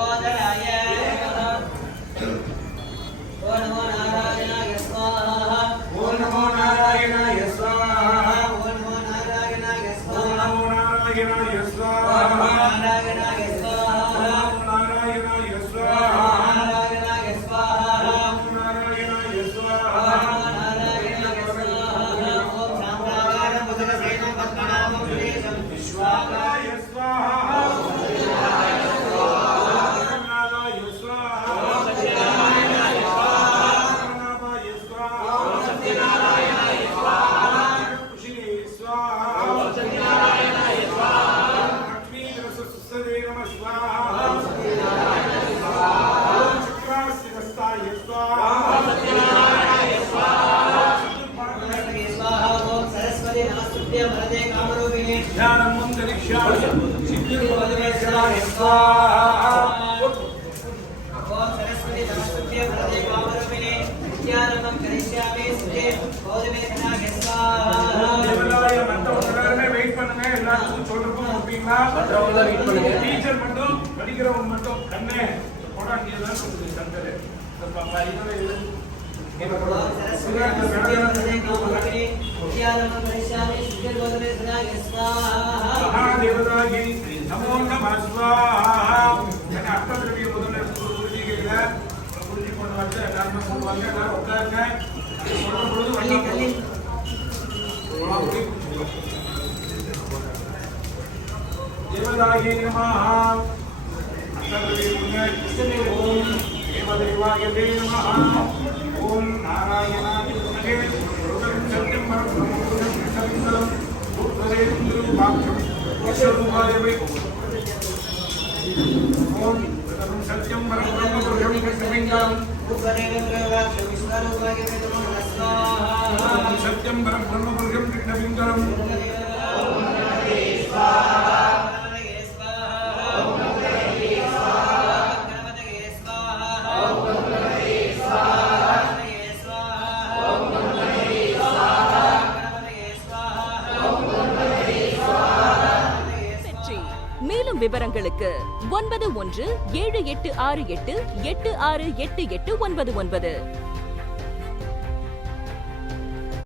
ஓதாய ஓடு ஓடு டீச்சர் மட்டும் படிக்கிறவங்க மட்டும் கண்ணே போடா நீ எல்லாம் சொல்லுங்க சங்கரே பாப்பா இதுவே இது மகாதேவதாகி நமோ நம ஸ்வாஹா எனக்கு அர்த்தத்தினுடைய முதல்ல புரிஞ்சு கேட்கல புரிஞ்சு கொண்டு வந்து எல்லாருமே சொல்லுவாங்க எல்லாரும் உட்காருங்க சொல்லும் பொழுது வள்ளி தேவதாகி நமஹ அர்த்தத்தினுடைய ஓம் தேவதேவாய நமஹ ஓம் நாராயணாய நமஹே లక్ష రూపాయలు మీకు సత్యం పరబ్రహ్మ పురుషం కృష్ణపిండం సత్యం పరబ్రహ్మ விவரங்களுக்கு ஒன்பது ஒன்று ஏழு எட்டு ஆறு எட்டு எட்டு ஆறு எட்டு எட்டு ஒன்பது ஒன்பது.